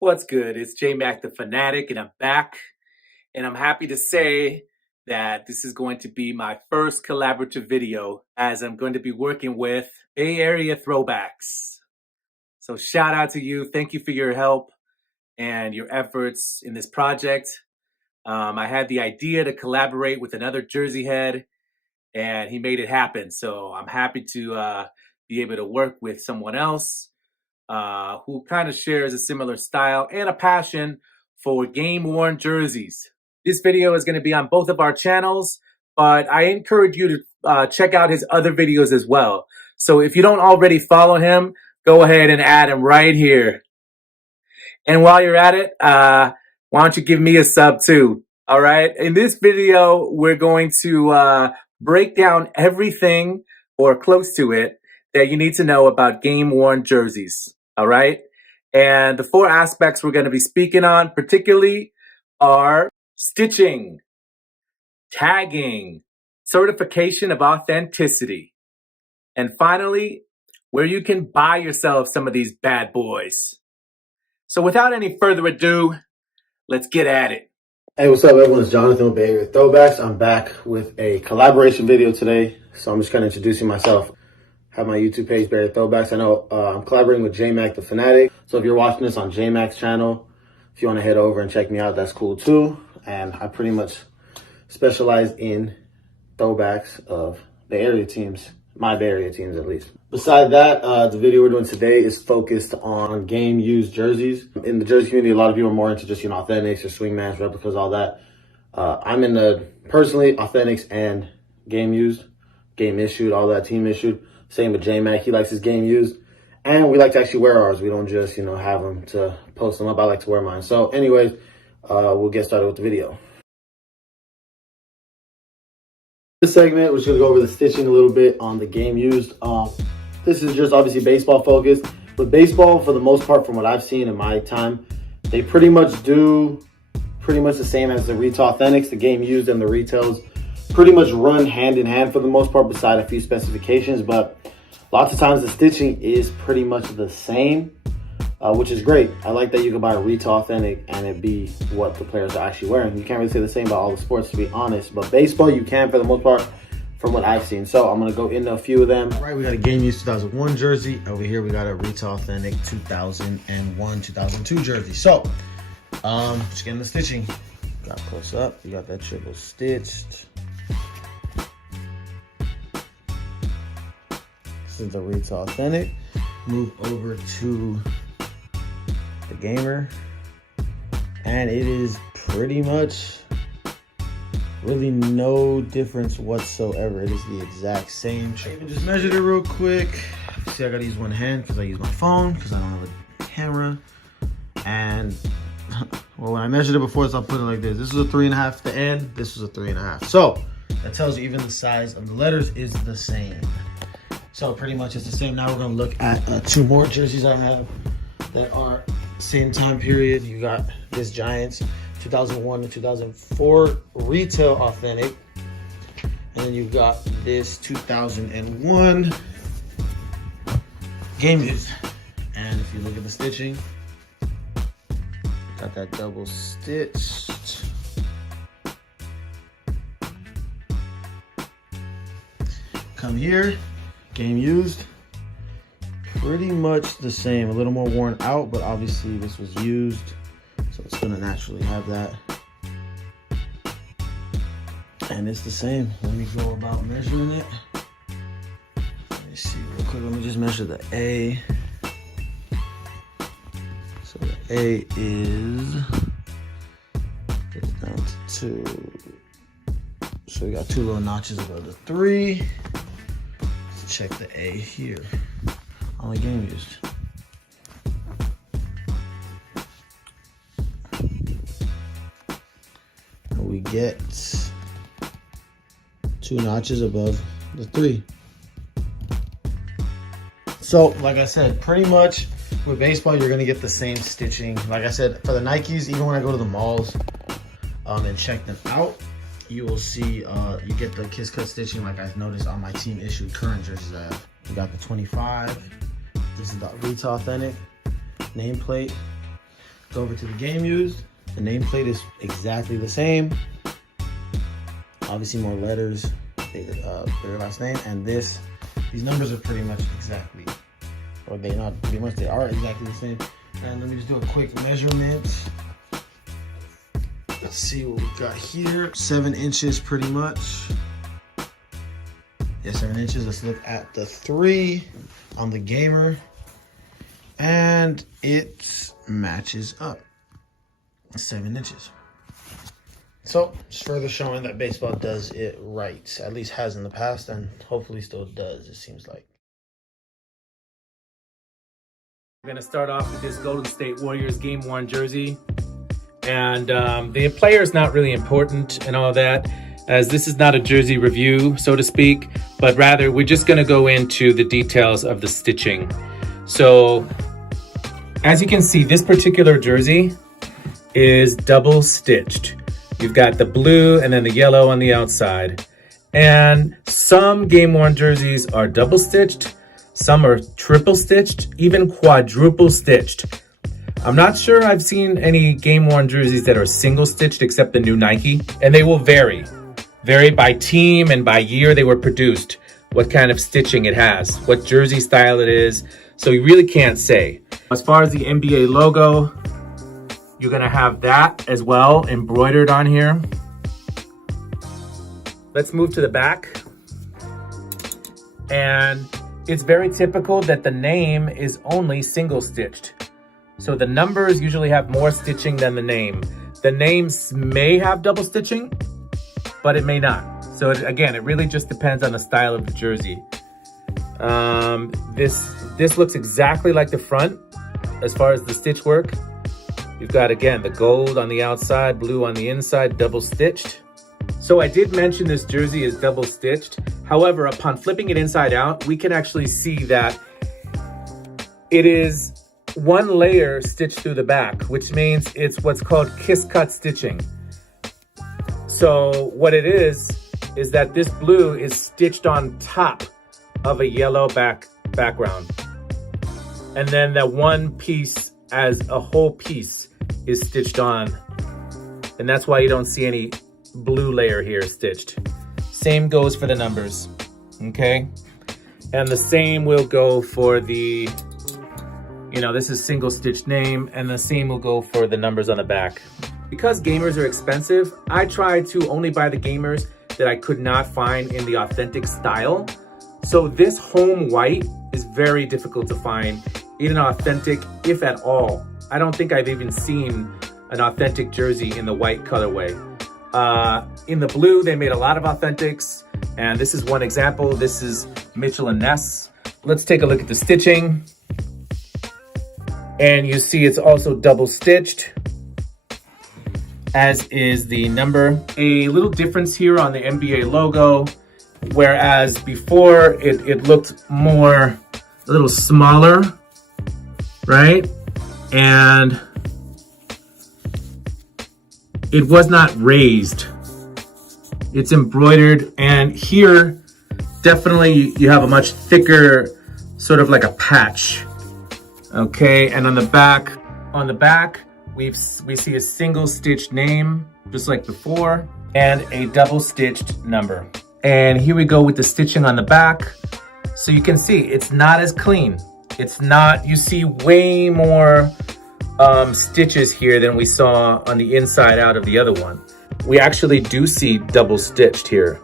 What's good? It's JMac the Fanatic, and I'm back. And I'm happy to say that this is going to be my first collaborative video, as I'm going to be working with Bay Area Throwbacks. So shout out to you. Thank you for your help and your efforts in this project. I had the idea to collaborate with another Jersey head, and he made it happen. So I'm happy to be able to work with someone else who kind of shares a similar style and a passion for game-worn jerseys. This video is going to be on both of our channels, but I encourage you to check out his other videos as well. So if you don't already follow him, go ahead and add him right here. And while you're at it, why don't you give me a sub too? All right. In this video, we're going to break down everything or close to it that you need to know about game-worn jerseys. All right. And the four aspects we're going to be speaking on particularly are stitching, tagging, certification of authenticity, and finally, where you can buy yourself some of these bad boys. So without any further ado, let's get at it. Hey, what's up, everyone? It's Jonathan with Bay Area Throwbacks. I'm back with a collaboration video today. So I'm just kind of introducing myself. Have my YouTube page, Bay Area Throwbacks. I know I'm collaborating with JMac the Fanatic. So if you're watching this on JMac's channel, if you want to head over and check me out, that's cool too. And I pretty much specialize in throwbacks of Bay Area teams, my Bay Area teams at least. Beside that, the video we're doing today is focused on game-used jerseys. In the jersey community, a lot of people are more into just, authentics or swingmans, replicas, all that. I'm in the, personally, authentics and game-used, game-issued, all that, team-issued. Same with JMac, he likes his game-used. And we like to actually wear ours. We don't just, have them to post them up. I like to wear mine. So anyways, we'll get started with the video. This segment, we're just going to go over the stitching a little bit on the game-used. This is just obviously baseball focused. With baseball, for the most part, from what I've seen in my time, they pretty much do the same as the retail authentics. The game used and the retails pretty much run hand in hand for the most part, beside a few specifications. But lots of times the stitching is pretty much the same, which is great. I like that you can buy a retail authentic and it be what the players are actually wearing. You can't really say the same about all the sports, to be honest. But baseball, you can for the most part, from what I've seen. So I'm going to go into a few of them. All right, we got a game used 2001 jersey. Over here, we got a retail authentic 2001, 2002 jersey. So, just getting the stitching. Got close up. You got that triple stitched. This is the retail authentic. Move over to the gamer. And it is pretty much really no difference whatsoever. It is the exact same shape. Just measured it real quick. See, I gotta use one hand because I use my phone because I don't have a camera. And well, when I measured it before, so I'll put it like this. This was a 3.5 at the end. This was a 3.5. So that tells you even the size of the letters is the same. So pretty much it's the same. Now we're gonna look at two more jerseys I have that are same time period. You got this Giants 2001 to 2004 retail authentic, and then you've got this 2001 game used. And if you look at the stitching, got that double stitched. Come here, game used, pretty much the same, a little more worn out, but obviously this was used, so it's gonna naturally have that. And it's the same. Let me go about measuring it. Let me see real quick. Let me just measure the A. So the A is, gets down to 2. So we got 2 little notches above the 3. Let's check the A here on the game used. We get 2 notches above the 3. So, like I said, pretty much with baseball, you're gonna get the same stitching. Like I said, for the Nikes, even when I go to the malls and check them out, you will see you get the kiss cut stitching like I've noticed on my team issued current jerseys I have. We got the 25. This is the retail authentic nameplate. Go over to the game used. The nameplate is exactly the same. Obviously more letters, their last name, and these numbers are pretty much exactly, or they not pretty much, they are exactly the same. And let me just do a quick measurement. Let's see what we got here. 7 inches pretty much. Yeah, 7 inches. Let's look at the 3 on the gamer. And it matches up. 7 inches. So, just further showing that baseball does it right. At least has in the past, and hopefully still does, it seems like. We're going to start off with this Golden State Warriors game-worn jersey. And the player is not really important and all that, as this is not a jersey review, so to speak, but rather we're just going to go into the details of the stitching. So, as you can see, this particular jersey is double stitched. You've got the blue and then the yellow on the outside. And some game-worn jerseys are double stitched, some are triple stitched, even quadruple stitched. I'm not sure I've seen any game-worn jerseys that are single stitched except the new Nike, and they will vary by team and by year they were produced, what kind of stitching it has, what jersey style it is, so you really can't say. As far as the NBA logo, you're gonna have that as well embroidered on here. Let's move to the back. And it's very typical that the name is only single stitched. So the numbers usually have more stitching than the name. The names may have double stitching, but it may not. So again, it really just depends on the style of the jersey. This looks exactly like the front as far as the stitch work. You've got, again, the gold on the outside, blue on the inside, double stitched. So I did mention this jersey is double stitched. However, upon flipping it inside out, we can actually see that it is one layer stitched through the back, which means it's what's called kiss cut stitching. So what it is that this blue is stitched on top of a yellow background. And then that one piece as a whole piece is stitched on. And that's why you don't see any blue layer here stitched. Same goes for the numbers, okay? And the same will go for the, this is single stitched name, and the same will go for the numbers on the back. Because gamers are expensive, I try to only buy the gamers that I could not find in the authentic style. So this home white is very difficult to find in an authentic, if at all. I don't think I've even seen an authentic jersey in the white colorway. In the blue, they made a lot of authentics, and this is one example. This is Mitchell & Ness. Let's take a look at the stitching. And you see it's also double stitched, as is the number. A little difference here on the NBA logo, whereas before it looked a little smaller, right? And it was not raised. It's embroidered, and here definitely you have a much thicker, sort of like a patch. Okay, and on the back we see a single stitched name, just like before, and a double stitched number. And here we go with the stitching on the back. So you can see it's not as clean. It's not, you see way more stitches here than we saw on the inside out of the other one. We actually do see double stitched here.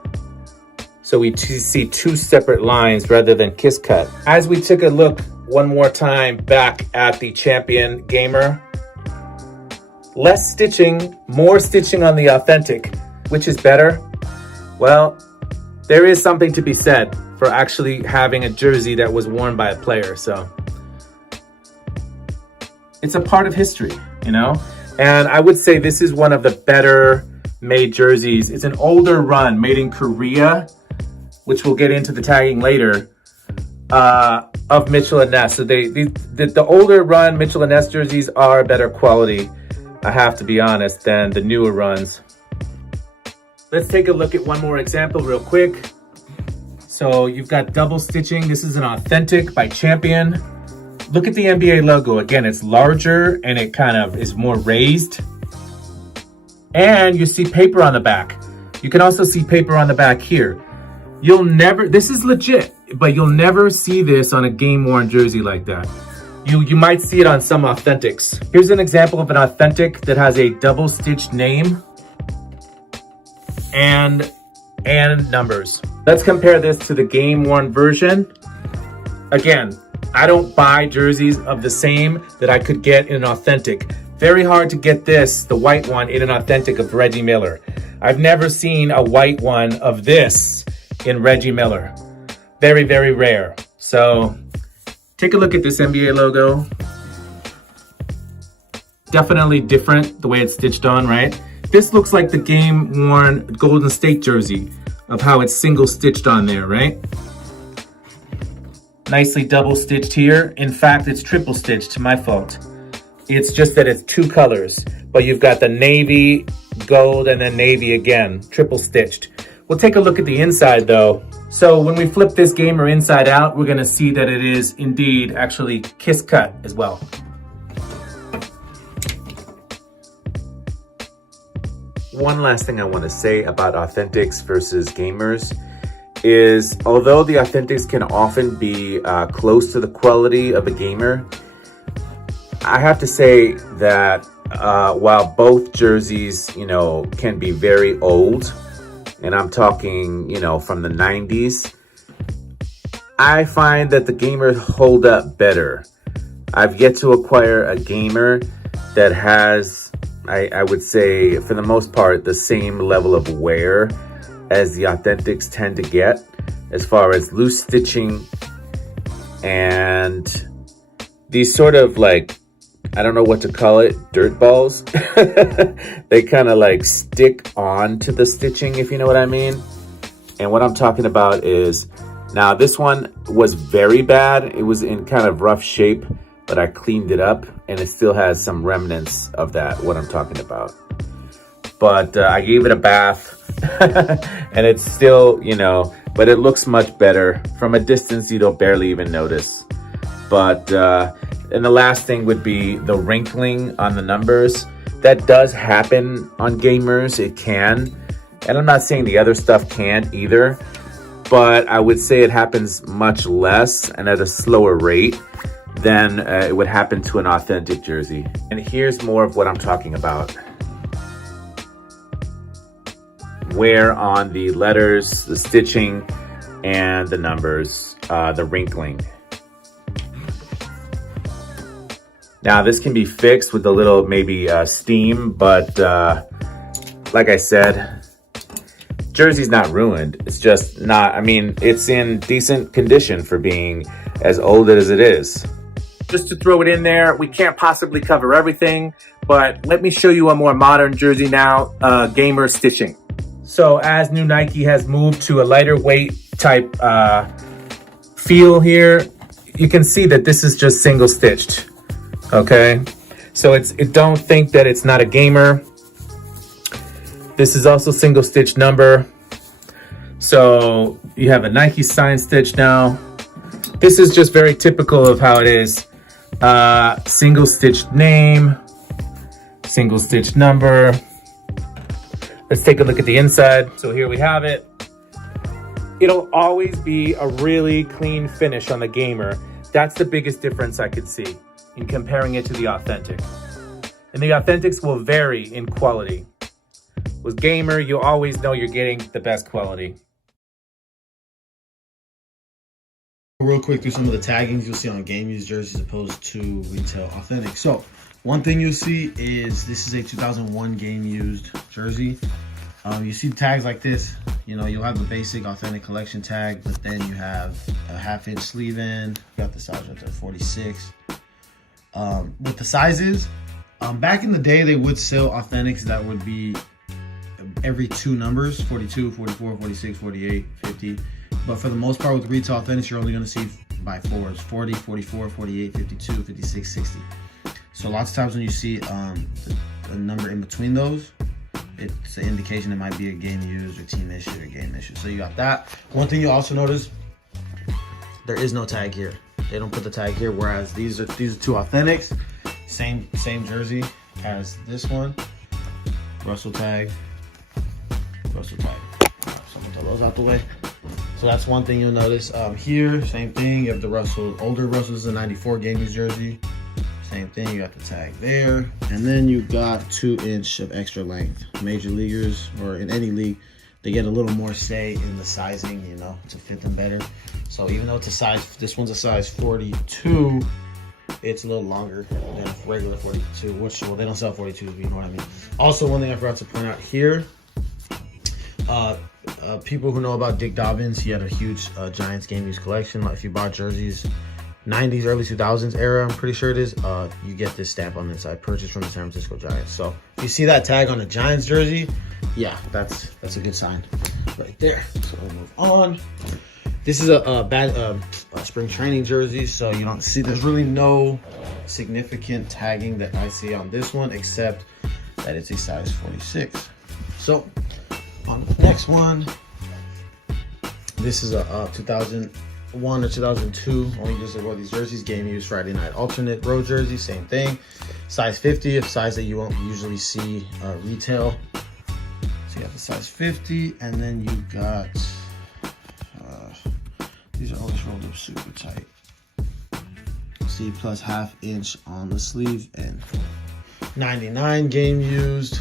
So we see 2 separate lines rather than kiss cut. As we took a look one more time back at the Champion Gamer, less stitching, more stitching on the authentic. Which is better? Well, there is something to be said for actually having a jersey that was worn by a player, so. It's a part of history, And I would say this is one of the better made jerseys. It's an older run made in Korea, which we'll get into the tagging later, of Mitchell & Ness. So the older run Mitchell & Ness jerseys are better quality, I have to be honest, than the newer runs. Let's take a look at one more example real quick. So you've got double stitching. This is an authentic by Champion. look at the NBA logo. Again, it's larger and it kind of is more raised. And you see paper on the back. You can also see paper on the back here. You'll never, this is legit, but you'll never see this on a game-worn jersey like that. You might see it on some Authentics. Here's an example of an Authentic that has a double-stitched name and numbers. Let's compare this to the game-worn version. Again, I don't buy jerseys of the same that I could get in an Authentic. Very hard to get this, the white one, in an Authentic of Reggie Miller. I've never seen a white one of this in Reggie Miller. Very, very rare. So take a look at this NBA logo. Definitely different the way it's stitched on, right? This looks like the game-worn Golden State jersey of how it's single stitched on there, right? Nicely double stitched here. In fact, it's triple stitched, my fault. It's just that it's two colors, but you've got the navy, gold, and then navy again, triple stitched. We'll take a look at the inside though. So when we flip this gamer inside out, we're gonna see that it is indeed actually kiss cut as well. One last thing I want to say about Authentics versus gamers is, although the Authentics can often be close to the quality of a gamer, I have to say that while both jerseys, can be very old, and I'm talking, from the 90s, I find that the gamers hold up better. I've yet to acquire a gamer that has, I would say, for the most part, the same level of wear as the Authentics tend to get, as far as loose stitching and these sort of like, I don't know what to call it, dirt balls. They kind of like stick on to the stitching, if you know what I mean. And what I'm talking about is, now this one was very bad. It was in kind of rough shape, but I cleaned it up and it still has some remnants of that, what I'm talking about. But I gave it a bath and it's still, but it looks much better. From a distance, you don't barely even notice. But, and the last thing would be the wrinkling on the numbers. That does happen on gamers, it can. And I'm not saying the other stuff can't either, but I would say it happens much less and at a slower rate than it would happen to an Authentic jersey. And here's more of what I'm talking about. Wear on the letters, the stitching, and the numbers, the wrinkling. Now this can be fixed with a little maybe steam, but like I said, jersey's not ruined. It's just not, it's in decent condition for being as old as it is. Just to throw it in there, we can't possibly cover everything, but let me show you a more modern jersey now, gamer stitching. So as new Nike has moved to a lighter weight type feel here, you can see that this is just single stitched. Okay, so don't think that it's not a gamer. This is also single stitch number. So you have a Nike sign stitch now. This is just very typical of how it is. Single stitched name, single stitch number. Let's take a look at the inside. So here we have it. It'll always be a really clean finish on the gamer. That's the biggest difference I could see in comparing it to the Authentic. And the Authentics will vary in quality. With gamer, you always know you're getting the best quality. Real quick through some of the taggings you'll see on game used jerseys opposed to retail Authentic. So one thing you'll see is this is a 2001 game used jersey. You see tags like this, you'll have the basic Authentic collection tag, but then you have a 1/2 inch sleeve in. You got the size right there, 46. With the sizes, back in the day, they would sell Authentics that would be every two numbers, 42, 44, 46, 48, 50. But for the most part, with retail Authentics, you're only going to see by fours, 40, 44, 48, 52, 56, 60. So lots of times when you see a number in between those, it's an indication it might be a game used or team issued or game issued. So you got that. One thing you also notice, there is no tag here. They don't put the tag here, whereas these are two authentics. Same jersey as this one. Russell tag. Russell tag. Right, so I'm gonna throw those out the way. So that's one thing you'll notice. Here, same thing. You have the Russell, older Russell's the 94 game use jersey. Same thing, you got the tag there. And then you got 2-inch of extra length. Major leaguers, or in any league, they get a little more say in the sizing, you know, to fit them better. So even though it's a size, this one's a size 42, it's a little longer than regular 42, which, well, they don't sell 42s, but you know what I mean. Also, one thing I forgot to point out here, people who know about Dick Dobbins, he had a huge Giants game use collection. Like if you bought jerseys, 90s, early 2000s era, I'm pretty sure it is, you get this stamp on the inside, purchased from the San Francisco Giants. So if you see that tag on a Giants jersey, yeah, that's a good sign right there. So we'll move on. This is a bad spring training jersey, so you don't see, there's really no significant tagging that I see on this one, except that it's a size 46. So on the next one, this is a 2001 or 2002, only just wore these jerseys, game use Friday night alternate road jersey, same thing, size 50, a size that you won't usually see retail. So you got the size 50, and then you got these are always rolled up super tight. See, plus ½ inch on the sleeve, and 99 game used.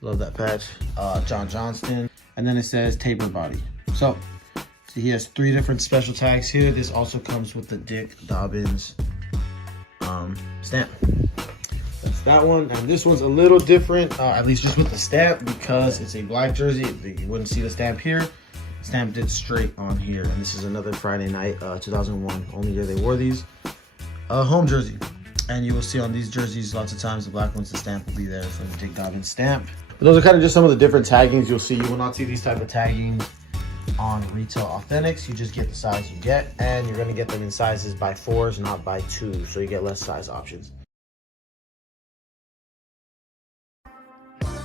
Love that patch. John Johnston. And then it says taper body. So he has 3 different special tags here. This also comes with the Dick Dobbins stamp. That's that one. And this one's a little different, at least just with the stamp, because it's a black jersey. You wouldn't see the stamp here. Stamped it straight on here. And this is another Friday night, 2001, only year they wore these. Home jersey. And you will see on these jerseys, lots of times the black ones, the stamp will be there for the Dick Dobbins stamp. But those are kind of just some of the different taggings you'll see. You will not see these type of taggings on retail authentics. You just get the size you get, and you're gonna get them in sizes by 4s, not by 2s, so you get less size options.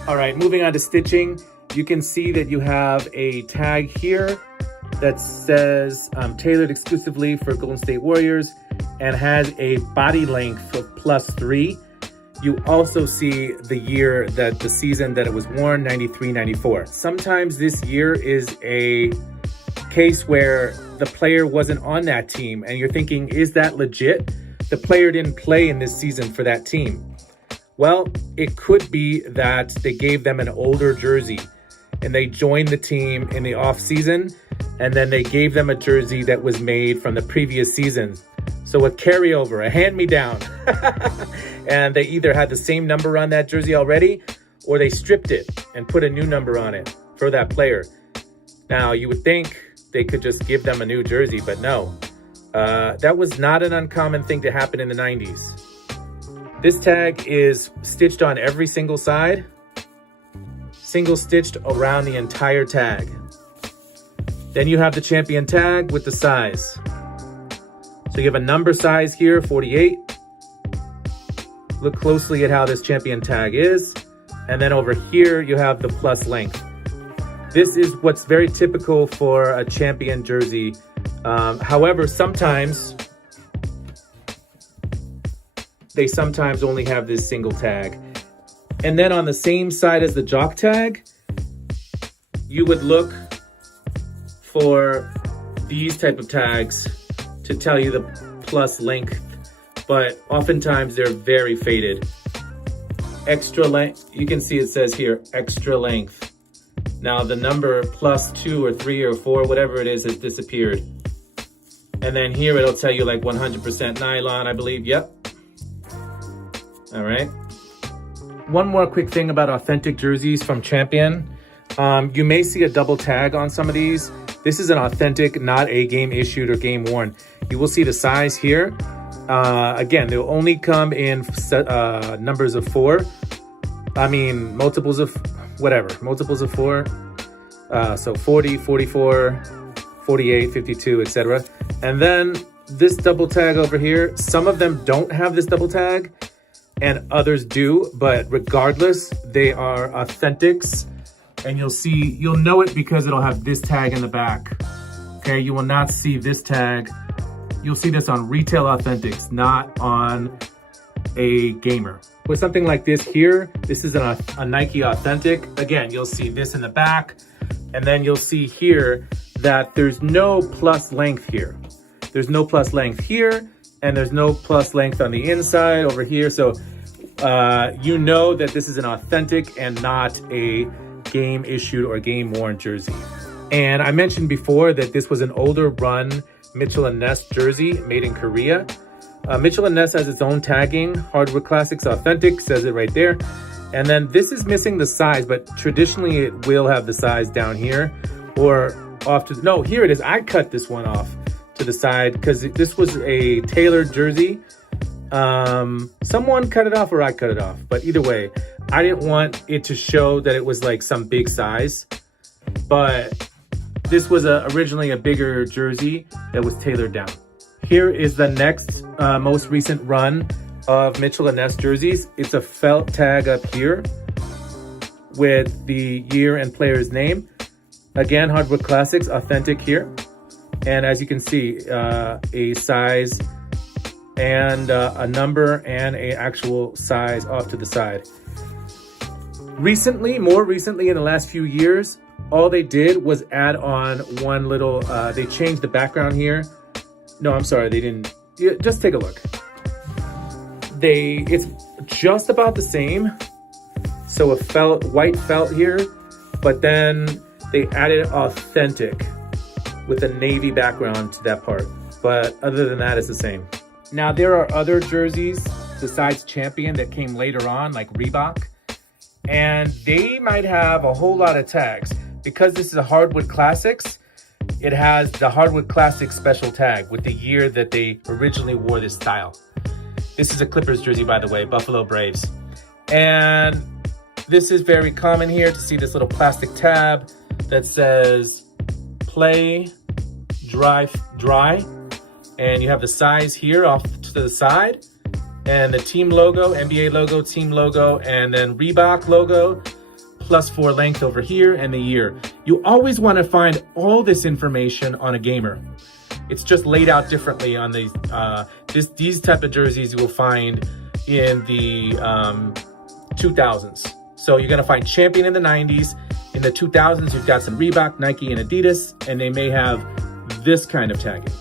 All right, moving on to stitching. You can see that you have a tag here that says tailored exclusively for Golden State Warriors and has a body length of +3. You also see the year that the season that it was worn, 93-94. Sometimes this year is a case where the player wasn't on that team and you're thinking, is that legit? The player didn't play in this season for that team. Well, it could be that they gave them an older jersey and they joined the team in the off season, and then they gave them a jersey that was made from the previous season. So a carryover, a hand-me-down. And they either had the same number on that jersey already, or they stripped it and put a new number on it for that player. Now, you would think they could just give them a new jersey, but no. That was not an uncommon thing to happen in the 90s. This tag is stitched on every single side, single stitched around the entire tag. Then you have the champion tag with the size. So you have a number size here, 48. Look closely at how this champion tag is. And then over here, you have the plus length. This is what's very typical for a champion jersey. However, sometimes they only have this single tag. And then on the same side as the jock tag, you would look for these type of tags to tell you the plus length, but oftentimes they're very faded. Extra length, you can see it says here, extra length. Now the number +2 or 3 or 4, whatever it is, has disappeared. And then here it'll tell you like 100% nylon, I believe, yep. All right. One more quick thing about authentic jerseys from Champion. You may see a double tag on some of these. This is an authentic, not a game issued or game worn. You will see the size here. Again, they'll only come in numbers of 4. I mean, multiples of whatever, multiples of 4. So 40, 44, 48, 52, etc. And then this double tag over here, some of them don't have this double tag and others do, but regardless, they are authentics. And you'll know it because it'll have this tag in the back. Okay, you will not see this tag you'll see this on retail authentics, not on a gamer. With something like this here, this is a Nike authentic. Again, you'll see this in the back, and then you'll see here that there's no plus length here. There's no plus length here, and there's no plus length on the inside over here. So you know that this is an authentic and not a game issued or game worn jersey. And I mentioned before that this was an older run Mitchell & Ness jersey made in Korea. Mitchell & Ness has its own tagging, Hardwood Classics Authentic, says it right there. And then this is missing the size, but traditionally it will have the size down here or off to, no, here it is. I cut this one off to the side because this was a tailored jersey. Someone cut it off or I cut it off, but either way, I didn't want it to show that it was like some big size, but this was originally a bigger jersey that was tailored down. Here is the next most recent run of Mitchell & Ness jerseys. It's a felt tag up here with the year and player's name. Again, Hardwood Classics Authentic here. And as you can see, a size and a number and a actual size off to the side. More recently in the last few years, all they did was add on one little, they changed the background here. No, I'm sorry, they didn't. Just take a look. It's just about the same. So a white felt here, but then they added authentic with a navy background to that part. But other than that, it's the same. Now there are other jerseys besides Champion that came later on, like Reebok, and they might have a whole lot of tags. Because this is a Hardwood Classics, it has the Hardwood Classics special tag with the year that they originally wore this style. This is a Clippers jersey, by the way, Buffalo Braves. And this is very common here to see this little plastic tab that says play, dry. And you have the size here off to the side. And the team logo, NBA logo, team logo, and then Reebok logo. +4 length over here and the year. You always want to find all this information on a gamer. It's just laid out differently on these these type of jerseys you will find in the 2000s. So you're going to find Champion in the 90s. In the 2000s, you've got some Reebok, Nike, and Adidas, and they may have this kind of tagging.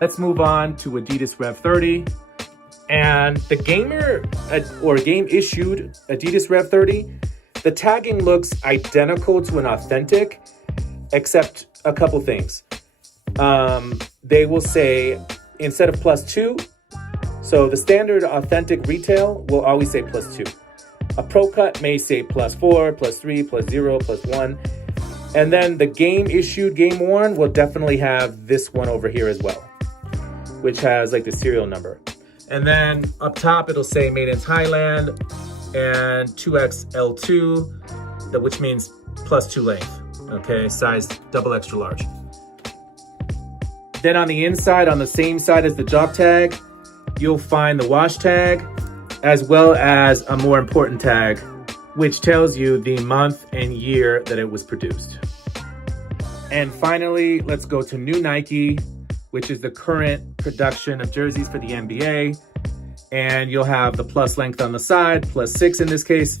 Let's move on to Adidas Rev30. And the gamer or game issued Adidas Rev30, the tagging looks identical to an authentic, except a couple things. They will say, instead of +2, so the standard authentic retail will always say +2. A pro cut may say +4, +3, +0, +1. And then the game issued, game worn will definitely have this one over here as well, which has like the serial number. And then up top, it'll say made in Thailand and 2XL2, which means +2 length, okay? Size double extra large. Then on the inside, on the same side as the job tag, you'll find the wash tag, as well as a more important tag, which tells you the month and year that it was produced. And finally, let's go to New Nike, which is the current production of jerseys for the NBA. And you'll have the plus length on the side, +6 in this case,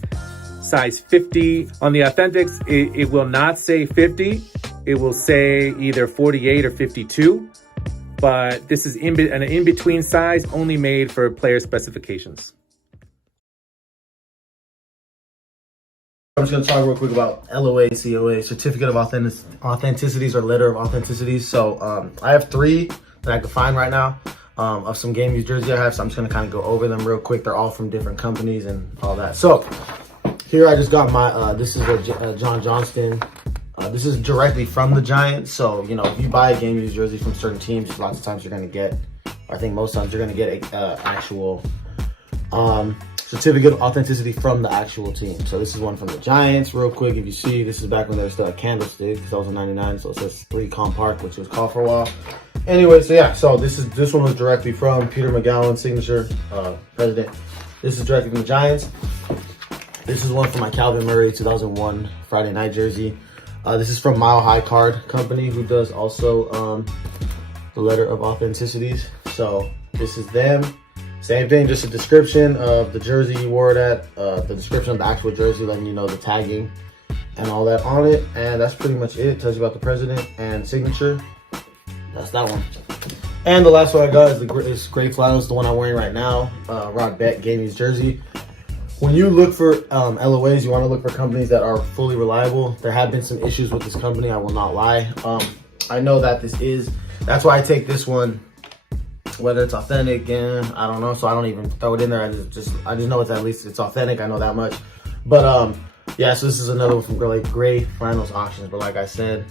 size 50. On the Authentics, it will not say 50. It will say either 48 or 52. But this is an in-between size only made for player specifications. I'm just going to talk real quick about LOA, COA, Certificate of Authenticities or Letter of Authenticities. So I have 3 that I can find right now of some game used jerseys I have. So I'm just going to kind of go over them real quick. They're all from different companies and all that. So here I just got my, this is a John Johnston. This is directly from the Giants. So, you know, if you buy a game used jersey from certain teams, lots of times you're going to get, I think most times you're going to get a actual certificate of authenticity from the actual team. So this is one from the Giants. Real quick, if you see, this is back when there was still a candlestick, because that was in '99. So it says 3 Com Park, which was called for a while. Anyway, so yeah, so this one was directly from Peter McGowan, signature president. This is directly from the Giants. This is one from my Calvin Murray 2001 Friday night jersey. This is from Mile High Card Company, who does also the letter of authenticities. So this is them. Same thing, just a description of the jersey you wore it at, the description of the actual jersey, letting you know the tagging and all that on it. And that's pretty much it. It tells you about the president and signature. That's that one. And the last one I got is gray flannels, the one I'm wearing right now. Rod Beck gave me his jersey. When you look for LOAs, you want to look for companies that are fully reliable. There have been some issues with this company, I will not lie. I know that that's why I take this one, whether it's authentic, I don't know, so I don't even throw it in there. I just know it's at least it's authentic. I know that much. But yeah, so this is another one from Gray Flannels Auctions. But like I said,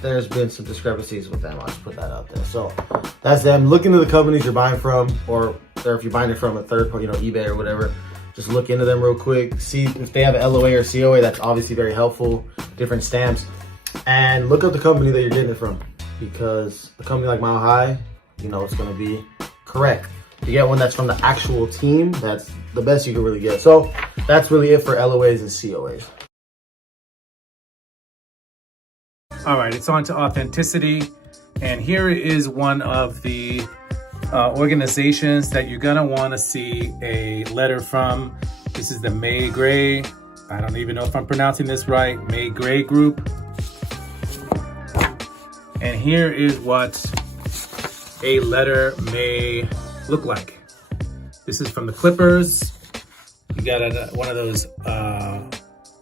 there's been some discrepancies with them. I'll just put that out there. So that's them. Look into the companies you're buying from, or if you're buying it from a third party, eBay or whatever. Just look into them real quick. See if they have an LOA or COA. That's obviously very helpful. Different stamps, and look up the company that you're getting it from, because a company like Mile High, it's going to be correct. If you get one that's from the actual team, that's the best you can really get. So that's really it for LOAs and COAs. All right, it's on to authenticity. And here is one of the organizations that you're gonna wanna see a letter from. This is the May Gray. I don't even know if I'm pronouncing this right. May Gray Group. And here is what a letter may look like. This is from the Clippers. You got one of those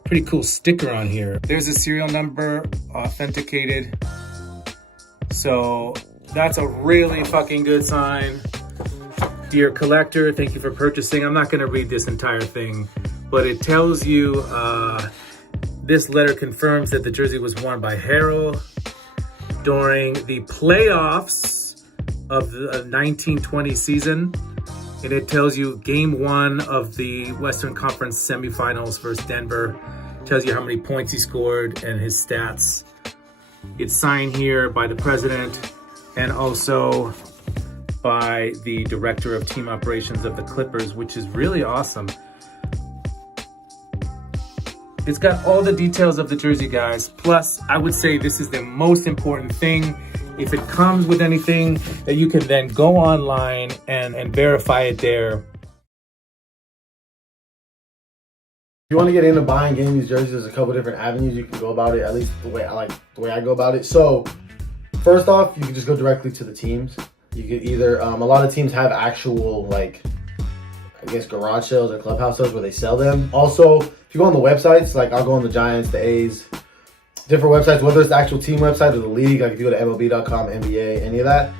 pretty cool sticker on here. There's a serial number authenticated. So that's a really fucking good sign. Dear collector, thank you for purchasing. I'm not gonna read this entire thing, but it tells you this letter confirms that the jersey was worn by Harrell during the playoffs of the 1920 season. And it tells you game 1 of the Western Conference semifinals versus Denver. It tells you how many points he scored and his stats. It's signed here by the president and also by the director of team operations of the Clippers, which is really awesome. It's got all the details of the jersey, guys. Plus, I would say this is the most important thing. If it comes with anything, that you can then go online and verify it there. If you want to get into getting these jerseys, there's a couple different avenues you can go about it, at least the way I go about it. So first off, you can just go directly to the teams. You could either, a lot of teams have actual, garage sales or clubhouse sales where they sell them. Also, if you go on the websites, I'll go on the Giants, the A's, different websites, whether it's the actual team website or the league, if you go to MLB.com, NBA, any of that,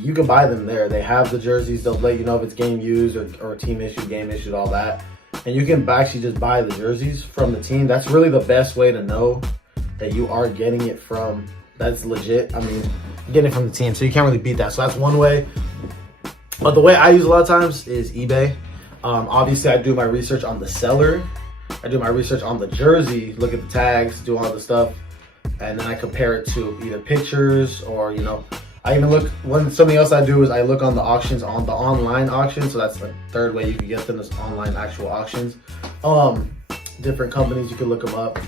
you can buy them there. They have the jerseys. They'll let you know if it's game used or team issued, game issued, all that. And you can actually just buy the jerseys from the team. That's really the best way to know that you are getting it from, that's legit. I mean, you're getting it from the team, so you can't really beat that. So that's one way. But the way I use a lot of times is eBay. Obviously, I do my research on the seller. I do my research on the jersey, look at the tags, do all the stuff. And then I compare it to either pictures or, I even look, something else I do is I look on the auctions, on the online auctions. So that's the third way you can get them, is online actual auctions. Different companies, you can look them up.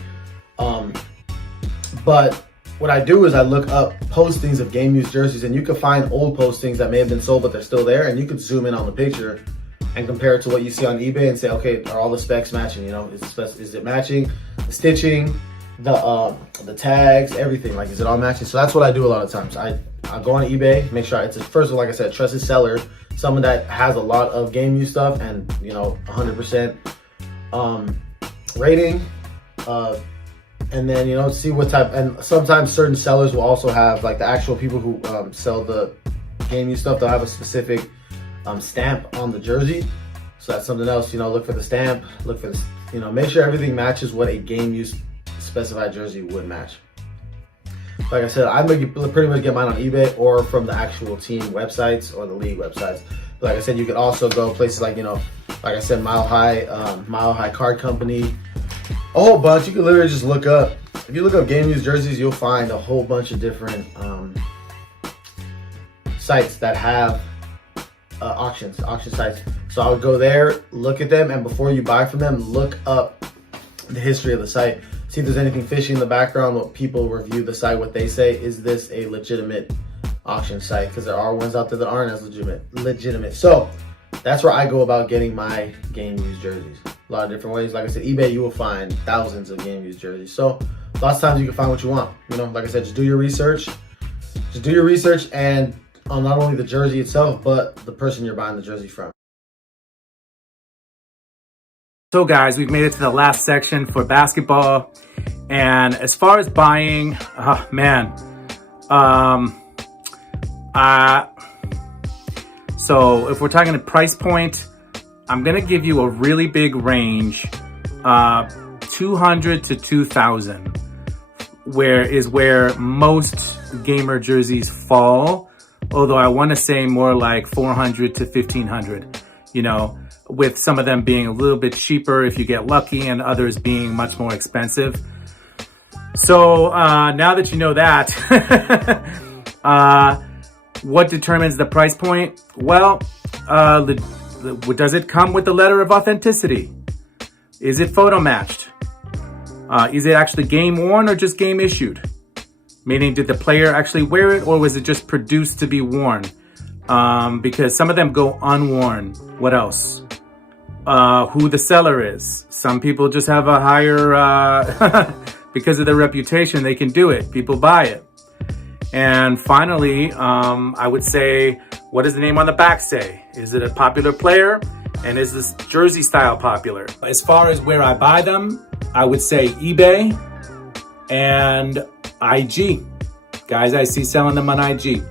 But what I do is I look up postings of game used jerseys, and you can find old postings that may have been sold, but they're still there. And you can zoom in on the picture and compare it to what you see on eBay and say, okay, are all the specs matching? Is it matching? The stitching, the tags, everything, is it all matching? So that's what I do a lot of times. I go on eBay, make sure it's first of all, like I said, a trusted seller, someone that has a lot of game use stuff and 100% rating, and then see what type. And sometimes certain sellers will also have, the actual people who sell the game use stuff, they'll have a specific stamp on the jersey. So that's something else. Look for the stamp, look for the, make sure everything matches what a game use specified jersey would match. Like I said, I pretty much get mine on eBay or from the actual team websites or the league websites. But like I said, you could also go places like I said, Mile High Card Company, a whole bunch. You can literally just look up. If you look up game used jerseys, you'll find a whole bunch of different sites that have auction sites. So I would go there, look at them, and before you buy from them, look up the history of the site. see if there's anything fishy in the background, what people review the site, what they say. Is this a legitimate auction site? Because there are ones out there that aren't as legitimate. So that's where I go about getting my game used jerseys. A lot of different ways. Like I said, eBay, you will find thousands of game used jerseys. So lots of times you can find what you want. You know, like I said, just do your research. Just do your research and on not only the jersey itself, but the person you're buying the jersey from. So guys, we've made it to the last section for basketball. And as far as buying, so if we're talking a price point, I'm gonna give you a really big range, 200 to 2,000, where most gamer jerseys fall. Although I want to say more like 400 to 1,500, you know, with some of them being a little bit cheaper if you get lucky and others being much more expensive. So now that you know that, what determines the price point? Well, does it come with the letter of authenticity? Is it photo matched? Is it actually game worn or just game issued? Meaning, did the player actually wear it or was it just produced to be worn? Because some of them go unworn. What else? Who the seller is. Some people just have a higher, because of their reputation, they can do it. People buy it. And finally, I would say, what does the name on the back say? Is it a popular player? And is this jersey style popular? As far as where I buy them, I would say eBay and IG. Guys I see selling them on IG.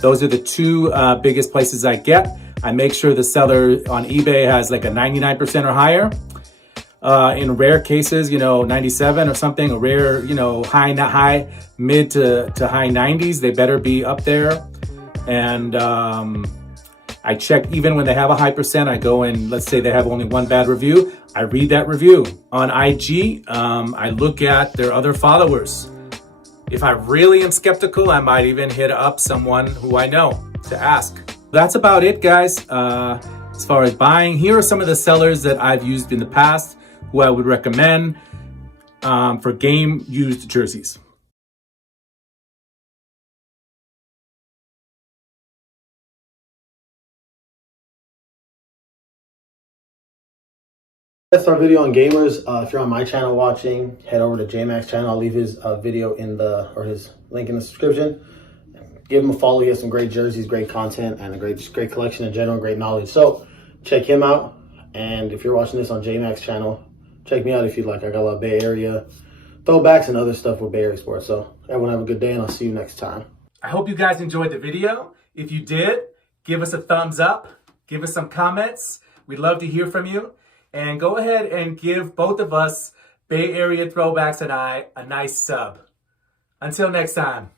Those are the two biggest places I get. I make sure the seller on eBay has like a 99% or higher. In rare cases, you know, 97 or something, a rare, you know, mid to high 90s, they better be up there. And I check even when they have a high percent, I go and let's say they have only one bad review, I read that review. On IG, I look at their other followers. If I really am skeptical, I might even hit up someone who I know to ask. That's about it, guys. As far as buying, here are some of the sellers that I've used in the past who I would recommend for game used jerseys. That's our video on gamers. If you're on my channel watching, head over to JMac's channel. I'll leave his video his link in the description. Give him a follow. He has some great jerseys, great content, and a great collection in general, great knowledge. So check him out. And if you're watching this on JMac's channel, check me out if you'd like. I got a lot of Bay Area throwbacks and other stuff with Bay Area sports. So everyone have a good day, and I'll see you next time. I hope you guys enjoyed the video. If you did, give us a thumbs up. Give us some comments. We'd love to hear from you. And go ahead and give both of us, Bay Area Throwbacks and I, a nice sub. Until next time.